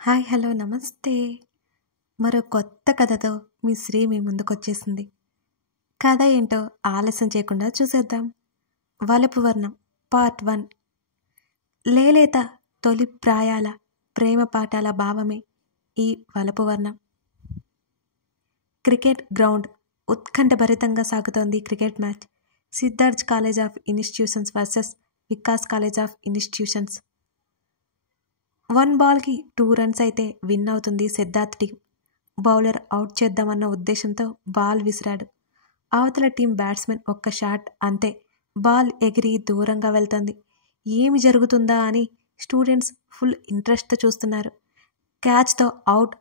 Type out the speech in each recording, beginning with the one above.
Hi hello నమస్తే. మరో కొత్త కథతో మీ శ్రీ మీ ముందుకొచ్చేసింది. కథ ఏంటో ఆలస్యం చేయకుండా చూసేద్దాం. వలపు వర్ణం పార్ట్ 1. లేలేత తొలి ప్రాయాల ప్రేమ పాఠాల భావమే ఈ వలపు వర్ణం. క్రికెట్ గ్రౌండ్ ఉత్కంఠభరితంగా సాగుతోంది cricket match. Siddharth college of institutions versus Vikas college of institutions. 1 Balki 2 runs అయితే విన్ అవుతుంది సిద్ధార్థ్ టీం. బౌలర్ అవుట్ చేద్దామన్న ఉద్దేశంతో బాల్ విసిరాడు. అవతల టీం బ్యాట్స్మెన్ ఒక్క షాట్, అంతే. బాల్ ఎగిరి దూరంగా వెళ్తుంది. ఏమి జరుగుతుందా అని స్టూడెంట్స్ ఫుల్ ఇంట్రెస్ట్తో చూస్తున్నారు. క్యాచ్తో అవుట్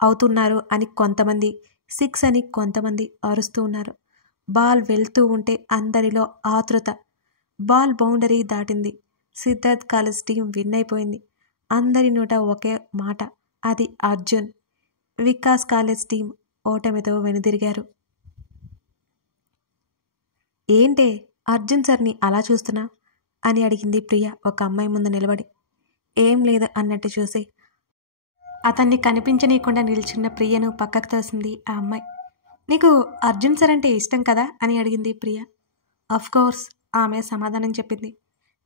అవుతున్నారు అని కొంతమంది, 6 అని కొంతమంది అరుస్తూ ఉన్నారు. బాల్ వెళ్తూ ఉంటే అందరిలో ఆతృత. బాల్ బౌండరీ దాటింది. సిద్ధార్థ్ కాలేజ్ టీం విన్ అయిపోయింది. అందరి నోట ఒకే మాట, అది అర్జున్. వికాస్ కాలేజ్ టీం ఓటమితో వెనుదిరిగారు. ఏంటే అర్జున్ సార్ని అలా చూస్తున్నా అని అడిగింది ప్రియ ఒక అమ్మాయి ముందు నిలబడి. ఏం లేదు అన్నట్టు చూసి అతన్ని కనిపించనీయకుండా నిల్చున్న ప్రియను పక్కకు తోసింది ఆ అమ్మాయి. నీకు అర్జున్ సార్ అంటే ఇష్టం కదా అని అడిగింది ప్రియ. కోర్స్ ఆమె సమాధానం చెప్పింది.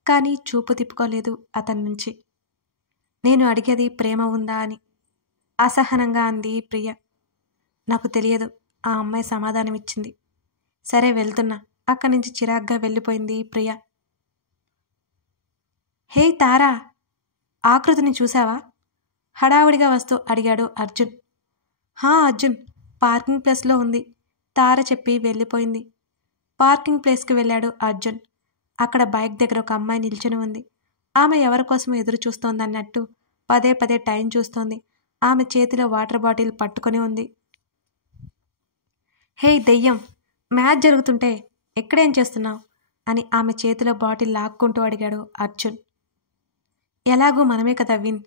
కానీ చూపు తిప్పుకోలేదు అతని నుంచి. నేను అడిగేది ప్రేమ ఉందా అని అసహనంగా అంది ప్రియ. నాకు తెలియదు, ఆ అమ్మాయి సమాధానం ఇచ్చింది. సరే వెళ్తున్నా, అక్కడి నుంచి చిరాగ్గా వెళ్ళిపోయింది ప్రియ. హే తారా, ఆకృతిని చూసావా? హడావుడిగా వస్తూ అడిగాడు అర్జున్. అర్జున్, పార్కింగ్ ప్లేస్లో ఉంది, తార చెప్పి వెళ్ళిపోయింది. పార్కింగ్ ప్లేస్కి వెళ్ళాడు అర్జున్. అక్కడ బైక్ దగ్గర ఒక అమ్మాయి నిల్చుని ఉంది. ఆమె ఎవరి కోసం ఎదురు చూస్తోందన్నట్టు పదే పదే టైం చూస్తోంది. ఆమె చేతిలో వాటర్ బాటిల్ పట్టుకొని ఉంది. హే దెయ్యం, మ్యాచ్ జరుగుతుంటే ఎక్కడేం చేస్తున్నావు అని ఆమె చేతిలో బాటిల్ లాక్కుంటూ అడిగాడు అర్జున్. ఎలాగూ మనమే కదా విన్,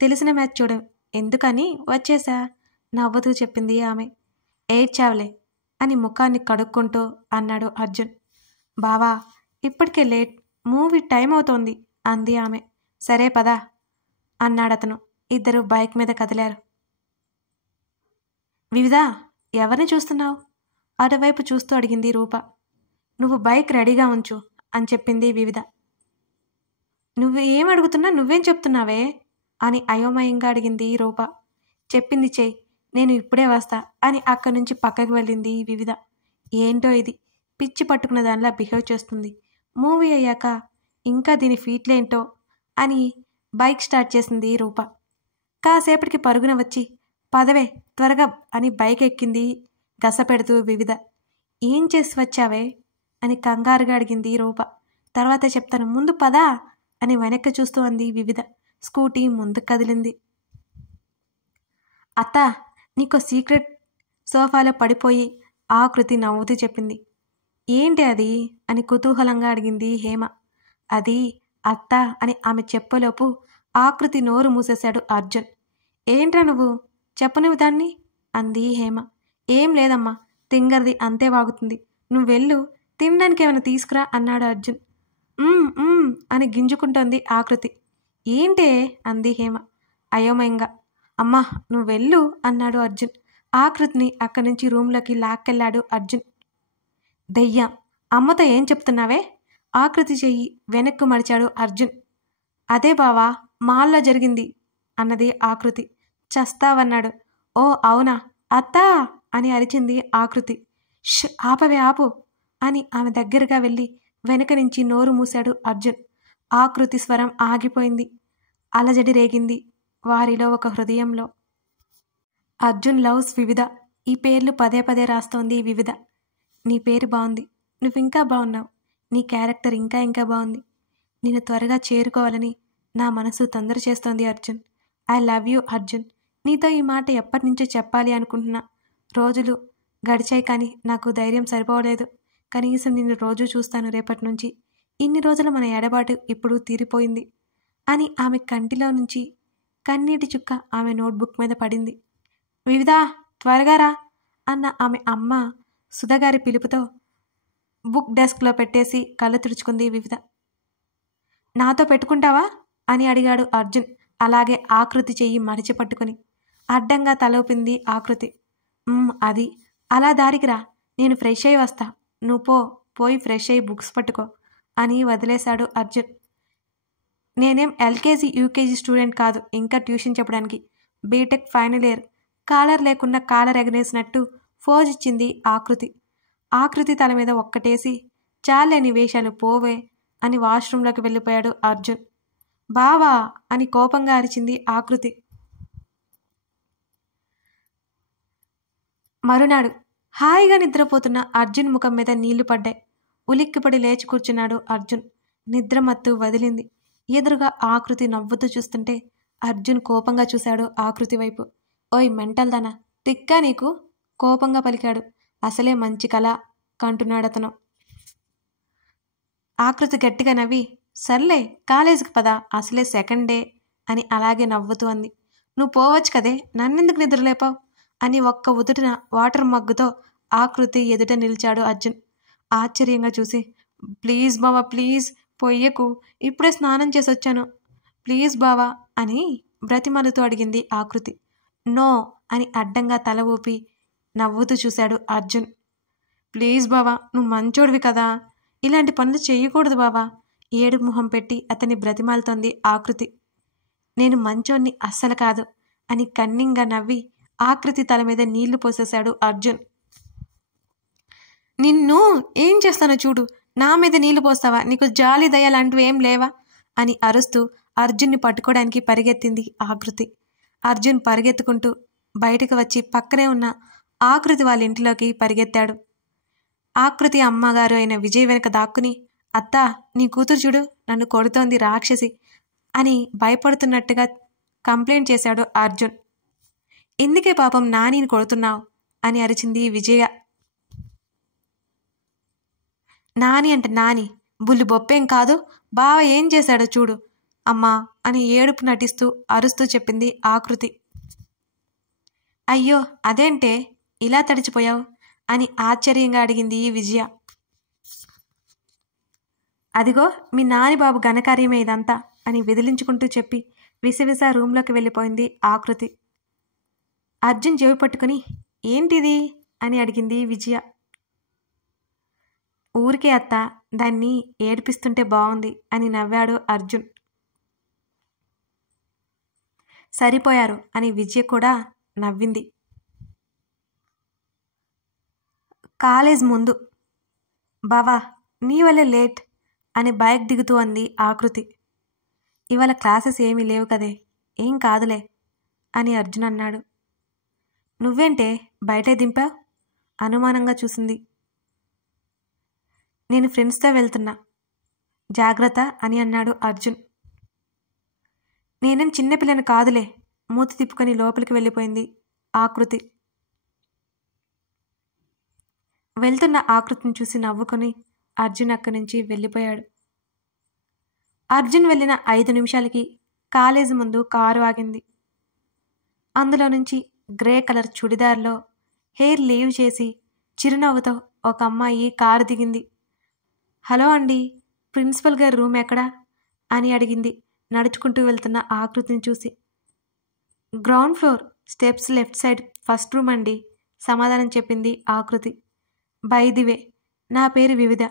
తెలిసిన మ్యాచ్ చూడం ఎందుకని వచ్చేసా నవ్వుతూ చెప్పింది ఆమె. ఏడ్చావులే అని ముఖాన్ని కడుక్కుంటూ అన్నాడు అర్జున్. బావా, ఇప్పటికే లేట్, మూవీ టైం అవుతోంది అంది ఆమె. సరే పదా అన్నాడతను. ఇద్దరు బైక్ మీద కదిలారు. వివిధా, ఎవరిని చూస్తున్నావు అటువైపు చూస్తూ అడిగింది రూప. నువ్వు బైక్ రెడీగా ఉంచు అని చెప్పింది వివిధ. నువ్వు ఏం అడుగుతున్నా నువ్వేం చెప్తున్నావే అని అయోమయంగా అడిగింది రూప. చెప్పింది చెయ్యి, నేను ఇప్పుడే వస్తా అని అక్కడి నుంచి పక్కకి వెళ్ళింది వివిధ. ఏంటో ఇది, పిచ్చి పట్టుకున్న దానిలా బిహేవ్ చేస్తుంది. మూవీ అయ్యాక ఇంకా దీని ఫీట్లేంటో అని బైక్ స్టార్ట్ చేసింది రూప. కాసేపటికి పరుగున వచ్చి పదవే త్వరగా అని బైక్ ఎక్కింది గస పెడుతూ వివిధ. ఏం చేసి వచ్చావే అని కంగారుగా అడిగింది రూప. తర్వాత చెప్తాను, ముందు పదా అని వెనక్కి చూస్తూ అంది వివిధ. స్కూటీ ముందుకు కదిలింది. అత్త, నీకో సీక్రెట్ సోఫాలో పడిపోయి ఆకృతి నవ్వుతూ చెప్పింది. ఏంటి అది అని కుతూహలంగా అడిగింది హేమ. అది అత్త అని ఆమె చెప్పలోపు ఆకృతి నోరు మూసేశాడు అర్జున్. ఏంట్రా నువ్వు, చెప్పనివ్వు దాన్ని అంది హేమ. ఏం లేదమ్మా, తింగర్ది అంతే వాగుతుంది, నువ్వెళ్ళు, తినడానికి ఏమైనా తీసుకురా అన్నాడు అర్జున్. అని గింజుకుంటోంది ఆకృతి. ఏంటే అంది హేమ అయోమయంగా. అమ్మా నువ్వెళ్ళు అన్నాడు అర్జున్. ఆకృతిని అక్కడి నుంచి రూమ్లోకి లాక్కెళ్ళాడు అర్జున్. దెయ్యం, అమ్మతో ఏం చెప్తున్నావే? ఆకృతి చెయ్యి వెనక్కు మడిచాడు అర్జున్. అదే బావా, మాల్లో జరిగింది అన్నది ఆకృతి. చస్తావన్నాడు. ఓ అవునా, అత్తా అని అరిచింది ఆకృతి. ఆపవే ఆపు అని ఆమె దగ్గరగా వెళ్ళి వెనక నుంచి నోరు మూశాడు అర్జున్. ఆకృతి స్వరం ఆగిపోయింది. అలజడి రేగింది వారిలో ఒక హృదయంలో. అర్జున్ లవ్స్ వివిధ. ఈ పేర్లు పదే పదే రాస్తోంది వివిధ. నీ పేరు బాగుంది, నువ్వింకా బాగున్నావు, నీ క్యారెక్టర్ ఇంకా ఇంకా బాగుంది, నేను త్వరగా చేరుకోవాలని నా మనసు తొందర చేస్తోంది Arjun. I love you Arjun. నీతో ఈ మాట ఎప్పటి నుంచో చెప్పాలి అనుకుంటున్నా. రోజులు గడిచాయి కానీ నాకు ధైర్యం సరిపోలేదు. కనీసం నిన్ను రోజు చూస్తాను రేపటి నుంచి. ఇన్ని రోజుల మన ఎడబాటు ఇప్పుడు తీరిపోయింది అని ఆమె కంటిలో నుంచి కన్నీటి చుక్క ఆమె నోట్బుక్ మీద పడింది. వివిధా, త్వరగా రా అన్న ఆమె అమ్మ సుధగారి పిలుపుతో బుక్ డెస్క్లో పెట్టేసి కళ్ళు తుడుచుకుంది వివిధ. నాతో పెట్టుకుంటావా అని అడిగాడు అర్జున్ అలాగే ఆకృతి చెయ్యి మడిచి పట్టుకుని అడ్డంగా తలూపింది ఆకృతి. అది అలా దారికి రా, నేను ఫ్రెష్ అయి వస్తా, నువ్వు పోయి ఫ్రెష్ అయ్యి బుక్స్ పట్టుకో అని వదిలేశాడు అర్జున్. నేనేం ఎల్కేజీ యూకేజీ స్టూడెంట్ కాదు ఇంకా ట్యూషన్ చెప్పడానికి, బీటెక్ ఫైనల్ ఇయర్. కాలర్ లేకుండా కాలర్ ఎగరేసినట్టు ఫోజ్ ఇచ్చింది ఆకృతి. ఆకృతి తల మీద ఒక్కటేసి చాలేని వేషాలు పోవే అని వాష్రూంలోకి వెళ్ళిపోయాడు అర్జున్. బావా అని కోపంగా అరిచింది ఆకృతి. మరునాడు హాయిగా నిద్రపోతున్న అర్జున్ ముఖం మీద నీళ్లు పడ్డాయి. ఉలిక్కిపడి లేచి కూర్చున్నాడు అర్జున్. నిద్రమత్తు వదిలింది. ఎదురుగా ఆకృతి నవ్వుతూ చూస్తుంటే అర్జున్ కోపంగా చూశాడు ఆకృతి వైపు. ఓయ్ మెంటల్దానా, తిక్కా నీకు? కోపంగా పలికాడు. అసలే మంచి కళ కంటున్నాడతను. ఆకృతి గట్టిగా నవ్వి, సర్లే కాలేజీకి పదా, అసలే సెకండ్ డే అని అలాగే నవ్వుతూ అంది. నువ్వు పోవచ్చు కదే, నన్నెందుకు నిద్రలేపావు అని ఒక్క ఉదుటిన వాటర్ మగ్గుతో ఆకృతి ఎదుట నిలిచాడు అర్జున్. ఆశ్చర్యంగా చూసి, ప్లీజ్ బావా ప్లీజ్ పొయ్యకు, ఇప్పుడే స్నానం చేసి వచ్చాను, ప్లీజ్ బావా అని బ్రతిమలుతూ అడిగింది ఆకృతి. నో అని అడ్డంగా తల ఊపి నవ్వుతూ చూశాడు అర్జున్. ప్లీజ్ బావా, నువ్వు మంచోడివి కదా, ఇలాంటి పనులు చేయకూడదు బావా, ఏడుపు మొహం పెట్టి అతన్ని బ్రతిమాలుతోంది ఆకృతి. నేను మంచోన్ని అస్సలు కాదు అని కన్నింగా నవ్వి ఆకృతి తల మీద నీళ్లు పోసేశాడు అర్జున్. నిన్ను ఏం చేస్తానో చూడు, నా మీద నీళ్లు పోస్తావా, నీకు జాలి దయ లాంటివి ఏం లేవా అని అరుస్తూ అర్జున్ని పట్టుకోవడానికి పరిగెత్తింది ఆకృతి. అర్జున్ పరిగెత్తుకుంటూ బయటకు వచ్చి పక్కనే ఉన్న ఆకృతి వాళ్ళ ఇంటిలోకి పరిగెత్తాడు. ఆకృతి అమ్మగారు అయిన విజయ్ వెనక దాక్కుని, అత్తా నీ కూతురు చూడు, నన్ను కొడుతోంది రాక్షసి అని భయపడుతున్నట్టుగా కంప్లైంట్ చేశాడు అర్జున్. ఎందుకే పాపం నానిని కొడుతున్నావు అని అరిచింది విజయ. నాని అంటే నాని, బుల్లి బొప్పేం కాదు, బావ ఏం చేశాడో చూడు అమ్మా అని ఏడుపు నటిస్తూ అరుస్తూ చెప్పింది ఆకృతి. అయ్యో అదేంటే ఇలా తడిచిపోయావు అని ఆశ్చర్యంగా అడిగింది విజయ. అదిగో మీ నాని బాబు ఘనకార్యమే ఇదంతా అని విదిలించుకుంటూ చెప్పి విసవిస రూంలోకి వెళ్ళిపోయింది ఆకృతి. అర్జున్ చెవి పట్టుకుని ఏంటిది అని అడిగింది విజయ. ఊరికే అత్త, దాన్ని ఏడిపిస్తుంటే బాగుంది అని నవ్వాడు అర్జున్. సరిపోయారు అని విజయ కూడా నవ్వింది. కాలేజ్ ముందు బావా నీ వల్లే లేట్ అని బైక్ దిగుతూ అంది ఆకృతి. ఇవాళ క్లాసెస్ ఏమీ లేవు కదే, ఏం కాదులే అని అర్జున్ అన్నాడు. నువ్వేంటే బయటే దింపా అనుమానంగా చూసింది. నేను ఫ్రెండ్స్తో వెళ్తున్నా, జాగ్రత్త అని అన్నాడు అర్జున్. నేనేం చిన్నపిల్లని కాదులే, మూతి తిప్పుకొని లోపలికి వెళ్ళిపోయింది ఆకృతి. వెళ్తున్న ఆకృతిని చూసి నవ్వుకొని అర్జున్ అక్కడి నుంచి వెళ్ళిపోయాడు. అర్జున్ వెళ్ళిన 5 నిమిషాలకి కాలేజీ ముందు కారు ఆగింది. అందులో నుంచి గ్రే కలర్ చుడిదార్లో హెయిర్ లీవ్ చేసి చిరునవ్వుతో ఒక అమ్మాయి కారు దిగింది. హలో అండి, ప్రిన్సిపల్ గారి రూమ్ ఎక్కడా అని అడిగింది నడుచుకుంటూ వెళ్తున్న ఆకృతిని చూసి. Ground floor, steps left side, first room అండి సమాధానం చెప్పింది ఆకృతి. బై ది వే, నా పేరు వివిధ,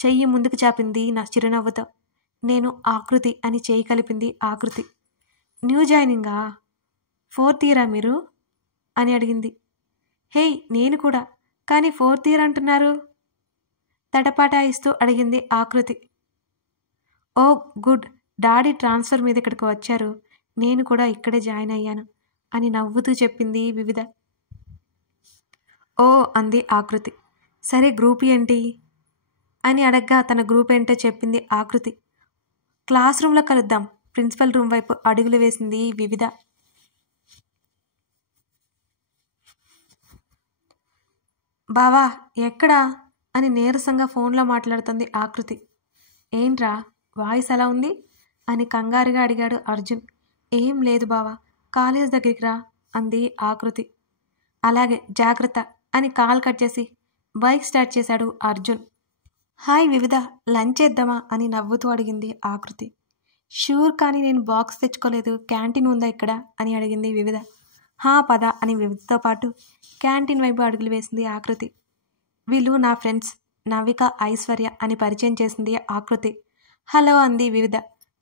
చెయ్యి ముందుకు చాపింది నా చిరునవ్వుతో. నేను ఆకృతి అని చేయి కలిపింది ఆకృతి. న్యూ జాయినింగా, 4th ఇయరా మీరు అని అడిగింది. హేయ్ నేను కూడా, కానీ 4th ఇయర్ అంటున్నారు తటపాటాయిస్తూ అడిగింది ఆకృతి. ఓ గుడ్, డాడీ ట్రాన్స్ఫర్ మీద ఇక్కడికి వచ్చారు, నేను కూడా ఇక్కడే జాయిన్ అయ్యాను అని నవ్వుతూ చెప్పింది వివిధ. ఓ అంది ఆకృతి. సరే గ్రూప్ ఏంటి అని అడగ్గా తన గ్రూప్ ఏంటో చెప్పింది ఆకృతి. క్లాస్ రూమ్లో కలుద్దాం, ప్రిన్సిపల్ రూమ్ వైపు అడుగులు వేసింది వివిధ. బావా ఎక్కడా అని నీరసంగా ఫోన్లో మాట్లాడుతుంది ఆకృతి. ఏంట్రా వాయిస్ ఎలా ఉంది అని కంగారుగా అడిగాడు అర్జున్. ఏం లేదు బావా, కాలేజ్ దగ్గరికి రా అంది ఆకృతి. అలాగే జాగ్రత్త అని కాల్ కట్ చేసి బైక్ స్టార్ట్ చేశాడు అర్జున్. హాయ్ వివిధ, లంచ్ చేద్దామా అని నవ్వుతూ అడిగింది ఆకృతి. షూర్, కానీ నేను బాక్స్ తెచ్చుకోలేదు. క్యాంటీన్ ఉందా ఇక్కడ అని అడిగింది వివిధ. హా పద అని వివిధతో పాటు క్యాంటీన్ వైపు అడుగులు వేసింది ఆకృతి. వీళ్ళు నా ఫ్రెండ్స్ నవిక, ఐశ్వర్య అని పరిచయం చేసింది ఆకృతి. హలో అంది వివిధ.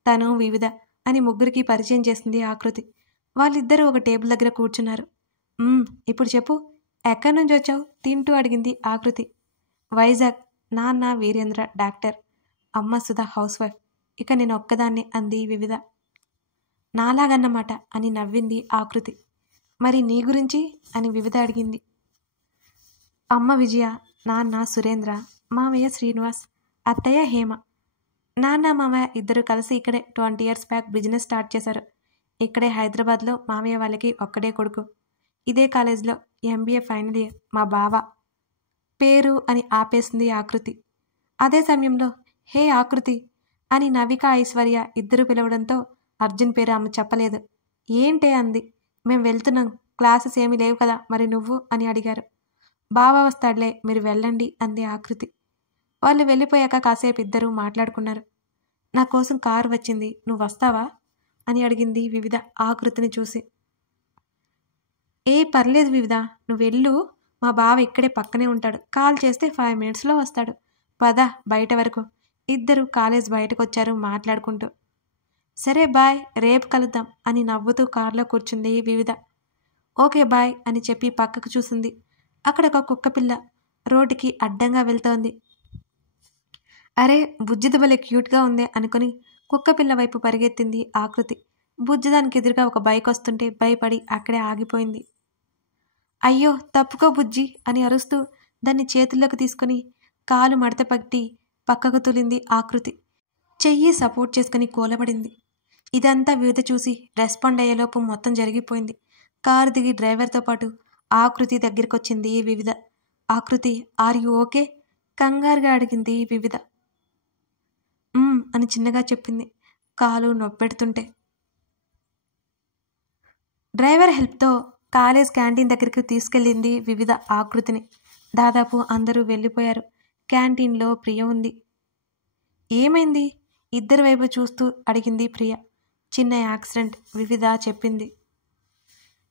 తను వివిధ అని ముగ్గురికి పరిచయం చేసింది ఆకృతి. వాళ్ళిద్దరూ ఒక టేబుల్ దగ్గర కూర్చున్నారు. ఇప్పుడు చెప్పు, ఎక్కడి నుంచి వచ్చావు తింటూ అడిగింది ఆకృతి. వైజాగ్. నాన్న వీరేంద్ర డాక్టర్, అమ్మ సుధా హౌస్ వైఫ్. ఇక నేను ఒక్కదాన్ని అంది వివిధ. నాలాగన్నమాట అని నవ్వింది ఆకృతి. మరి నీ గురించి అని వివిధ అడిగింది. అమ్మ విజయ, నాన్న సురేంద్ర, మామయ్య శ్రీనివాస్, అత్తయ్య హేమ. నాన్న మామయ్య ఇద్దరు కలిసి ఇక్కడే 20 years బ్యాక్ బిజినెస్ స్టార్ట్ చేశారు. ఇక్కడే హైదరాబాద్లో. మామయ్య వాళ్ళకి ఒక్కడే కొడుకు. ఇదే కాలేజ్లో MBA ఫైనల్ ఇయర్. మా బావ పేరు అని ఆపేసింది ఆకృతి. అదే సమయంలో హే ఆకృతి అని నవిక, ఐశ్వర్య ఇద్దరు పిలవడంతో అర్జున్ పేరు ఆమె చెప్పలేదు. ఏంటే అంది. మేం వెళ్తున్నాం, క్లాసెస్ ఏమీ లేవు కదా, మరి నువ్వు అని అడిగారు. బావ వస్తాడులే, మీరు వెళ్ళండి అంది ఆకృతి. వాళ్ళు వెళ్ళిపోయాక కాసేపు ఇద్దరూ మాట్లాడుకున్నారు. నా కోసం కారు వచ్చింది, నువ్వు వస్తావా అని అడిగింది వివిధ ఆకృతిని చూసి. పర్లేదు వివిధ, నువ్వు వెళ్ళు, మా బావ ఇక్కడే పక్కనే ఉంటాడు, కాల్ చేస్తే 5 minutesలో వస్తాడు, పద బయట వరకు. ఇద్దరు కాలేజ్ బయటకు వచ్చారు మాట్లాడుకుంటూ. సరే బాయ్, రేపు కలుద్దాం అని నవ్వుతూ కారులో కూర్చుంది వివిధ. ఓకే బాయ్ అని చెప్పి పక్కకు చూసింది. అక్కడ ఒక కుక్కపిల్ల రోడ్డుకి అడ్డంగా వెళ్తోంది. అరే బుజ్జిది భలే క్యూట్గా ఉంది అనుకుని కుక్కపిల్ల వైపు పరిగెత్తింది ఆకృతి. బుజ్జిదానికి ఎదురుగా ఒక బైక్ వస్తుంటే భయపడి అక్కడే ఆగిపోయింది. అయ్యో తప్పుకో బుజ్జి అని అరుస్తూ దాన్ని చేతుల్లోకి తీసుకుని కాలు మడత పట్టి పక్కకు తులింది ఆకృతి. చెయ్యి సపోర్ట్ చేసుకుని కూలబడింది. ఇదంతా వివిధ చూసి రెస్పాండ్ అయ్యేలోపు మొత్తం జరిగిపోయింది. కారు దిగి డ్రైవర్తో పాటు ఆకృతి దగ్గరకొచ్చింది వివిధ. ఆకృతి, ఆర్ యు ఓకే కంగారుగా అడిగింది వివిధ. అని చిన్నగా చెప్పింది కాలు నొప్పెడుతుంటే. డ్రైవర్ హెల్ప్తో కాలేజ్ క్యాంటీన్ దగ్గరికి తీసుకెళ్ళింది వివిధ ఆకృతిని. దాదాపు అందరూ వెళ్ళిపోయారు. క్యాంటీన్లో ప్రియ ఉంది. ఏమైంది ఇద్దరి వైపు చూస్తూ అడిగింది ప్రియ. చిన్న యాక్సిడెంట్ వివిధ చెప్పింది.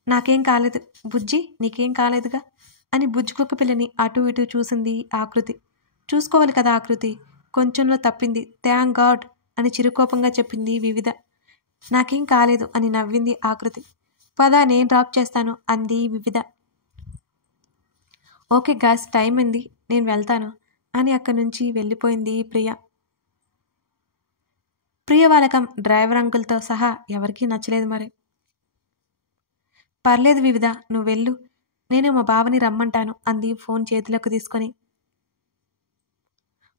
నాకేం కాలేదు బుజ్జి, నీకేం కాలేదుగా అని బుజ్జి కుక్క పిల్లని అటు ఇటు చూసింది ఆకృతి. చూసుకోవాలి కదా ఆకృతి, కొంచెంలో తప్పింది, థ్యాంక్ గాడ్ అని చిరుకోపంగా చెప్పింది వివిధ. నాకేం కాలేదు అని నవ్వింది ఆకృతి. పద నేను డ్రాప్ చేస్తాను అంది వివిధ. ఓకే గాస్, టైం అయింది, నేను వెళ్తాను అని అక్కడి నుంచి వెళ్ళిపోయింది ప్రియ. ప్రియ వాలకం డ్రైవర్ అంకుల్తో సహా ఎవరికీ నచ్చలేదు. మరి పర్లేదు వివిధ, నువ్వు వెళ్ళు, నేను మా బావని రమ్మంటాను అంది ఫోన్ చేతిలోకి తీసుకొని.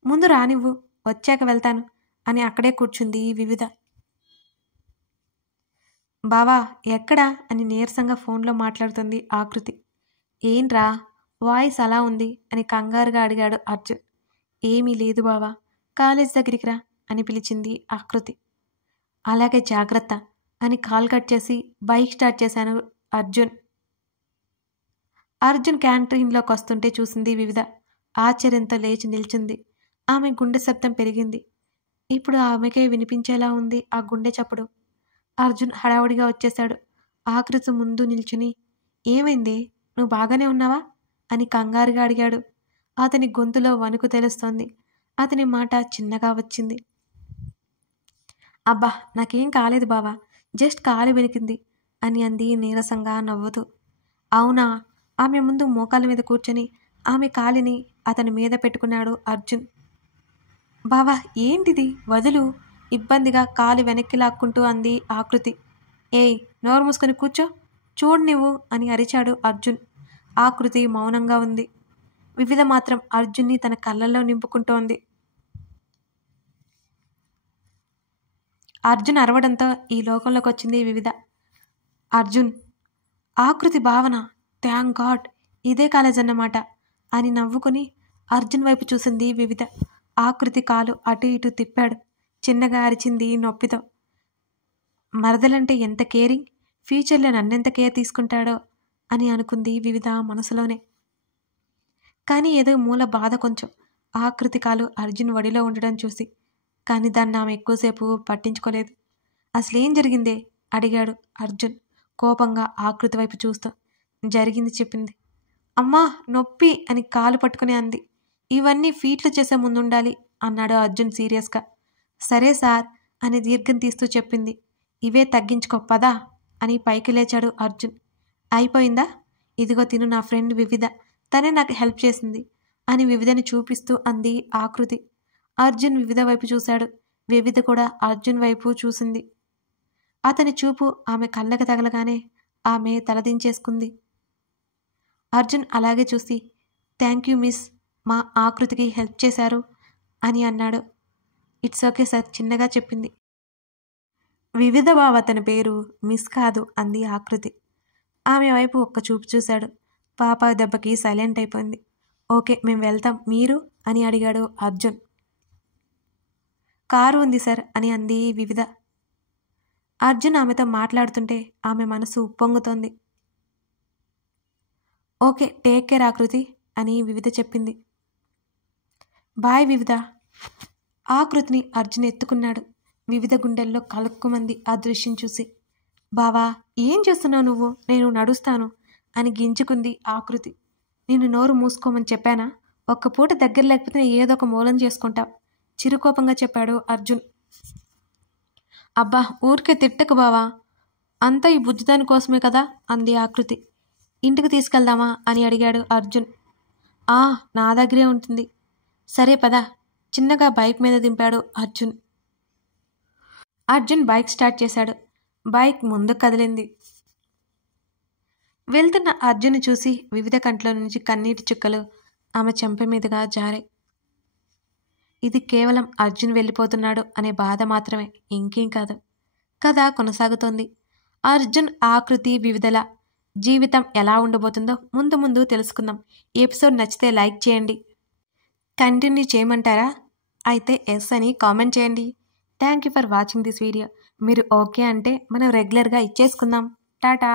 ముందు రానివ్వు, వచ్చాక వెళ్తాను అని అక్కడే కూర్చుంది వివిధ. బావా ఎక్కడా అని నీరసంగా ఫోన్లో మాట్లాడుతుంది ఆకృతి. ఏంట్రా వాయిస్ అలా ఉంది అని కంగారుగా అడిగాడు అర్జున్. ఏమీ లేదు బావా, కాలేజ్ దగ్గరికి రా అని పిలిచింది ఆకృతి. అలాగే జాగ్రత్త అని కాల్ కట్ చేసి బైక్ స్టార్ట్ చేశాను అర్జున్. అర్జున్ క్యాంటీన్లోకి వస్తుంటే చూసింది వివిధ. ఆశ్చర్యంతో లేచి నిల్చుంది. ఆమె గుండె శబ్దం పెరిగింది. ఇప్పుడు ఆమెకే వినిపించేలా ఉంది ఆ గుండె చప్పుడు. అర్జున్ హడావుడిగా వచ్చేశాడు. ఆకృతి ముందు నిల్చుని, ఏమైంది, నువ్వు బాగానే ఉన్నావా అని కంగారుగా అడిగాడు. అతని గొంతులో వణుకు తెలుస్తోంది. అతని మాట చిన్నగా వచ్చింది. అబ్బా నాకేం కాలేదు బావా, జస్ట్ కాలు వెలికింది అని అంది నీరసంగా నవ్వుతూ. అవునా? ఆమె ముందు మోకాల మీద కూర్చొని ఆమె కాలిని అతని మీద పెట్టుకున్నాడు అర్జున్. బావా ఏంటిది, వదులు ఇబ్బందిగా కాలు వెనక్కి లాక్కుంటూ అంది ఆకృతి. ఏయ్ నోరు మూసుకొని కూర్చో, చూడు నువ్వు అని అరిచాడు అర్జున్. ఆకృతి మౌనంగా ఉంది. వివిధ మాత్రం అర్జున్ని తన కళ్ళల్లో నింపుకుంటోంది. అర్జున్ అరవడంతో ఈ లోకంలోకి వచ్చింది వివిధ. అర్జున్, ఆకృతి భావన, థ్యాంక్ గాడ్ ఇదే కాలేజ్ అన్నమాట అని నవ్వుకుని అర్జున్ వైపు చూసింది వివిధ. ఆకృతి కాలు అటు ఇటు తిప్పాడు. చిన్నగా అరిచింది నొప్పితో. మరదలంటే ఎంత కేరింగ్, ఫ్యూచర్లో నన్నెంత కేర్ తీసుకుంటాడో అని అనుకుంది వివిధ మనసులోనే. కానీ ఏదో మూల బాధ కొంచెం ఆకృతి కాలు అర్జున్ వడిలో ఉండడం చూసి. కానీ దాన్ని ఆమె ఎక్కువసేపు పట్టించుకోలేదు. అసలేం జరిగిందే అడిగాడు అర్జున్ కోపంగా ఆకృతి వైపు చూస్తూ. జరిగింది చెప్పింది. అమ్మా నొప్పి అని కాలు పట్టుకుని అంది. ఇవన్నీ ఫీట్లు చేసే ముందుండాలి అన్నాడు అర్జున్ సీరియస్గా. సరే సార్ అని దీర్ఘం తీస్తూ చెప్పింది. ఇవే తగ్గించుకో పదా అని పైకి లేచాడు అర్జున్. అయిపోయిందా? ఇదిగో తిను, నా ఫ్రెండ్ వివిధ, తనే నాకు హెల్ప్ చేసింది అని వివిధని చూపిస్తూ అంది ఆకృతి. అర్జున్ వివిధ వైపు చూశాడు. వివిధ కూడా అర్జున్ వైపు చూసింది. అతని చూపు ఆమె కళ్ళకి తగలగానే ఆమె తలదించేసుకుంది. అర్జున్ అలాగే చూసి థ్యాంక్ యూ మిస్, మా ఆకృతికి హెల్ప్ చేశారు అని అన్నాడు. ఇట్స్ ఓకే సార్ చిన్నగా చెప్పింది. వివిధ బావ అతని పేరు, మిస్ కాదు అంది ఆకృతి. ఆమె వైపు ఒక్క చూపు చూశాడు. పాప దెబ్బకి సైలెంట్ అయిపోయింది. ఓకే మేము వెళ్తాం, మీరు అని అడిగాడు అర్జున్. కారు ఉంది సార్ అని అంది వివిధ. అర్జున్ ఆమెతో మాట్లాడుతుంటే ఆమె మనసు ఉప్పొంగుతోంది. ఓకే టేక్ కేర్ ఆకృతి అని వివిధ చెప్పింది. బాయ్ వివిధ. ఆకృతిని అర్జున్ ఎత్తుకున్నాడు. వివిధ గుండెల్లో కలుక్కుమంది ఆ దృశ్యం చూసి. బావా ఏం చేస్తున్నావు నువ్వు, నేను నడుస్తాను అని గింజుకుంది ఆకృతి. నిన్ను నోరు మూసుకోమని చెప్పానా? ఒక్క పూట దగ్గర లేకపోతే ఏదో ఒక మూలం చేసుకుంటావు చిరుకోపంగా చెప్పాడు అర్జున్. అబ్బా ఊరికే తిట్టకు బావా, అంతా ఈ బుజ్జిదాని కోసమే కదా అంది ఆకృతి. ఇంటికి తీసుకెళ్దామా అని అడిగాడు అర్జున్. నా దగ్గరే ఉంటుంది. సరే పదా చిన్నగా బైక్ మీద దింపాడు అర్జున్. అర్జున్ బైక్ స్టార్ట్ చేశాడు. బైక్ ముందు కదిలింది. వెళ్తున్న అర్జున్ చూసి వివిధ కంట్లో నుంచి కన్నీటి చుక్కలు ఆమె చెంప మీదుగా జారాయి. ఇది కేవలం అర్జున్ వెళ్ళిపోతున్నాడు అనే బాధ మాత్రమే, ఇంకేం కాదు. కథ కొనసాగుతోంది. అర్జున్ ఆకృతి వివిధల జీవితం ఎలా ఉండబోతుందో ముందు ముందు తెలుసుకుందాం. ఈ ఎపిసోడ్ నచ్చితే లైక్ చేయండి. కంటిన్యూ చేయమంటారా? అయితే ఎస్ అని కామెంట్ చేయండి. Thank you for watching this video. మీరు ఓకే అంటే మనం రెగ్యులర్గా ఇచ్చేసుకుందాం. టాటా.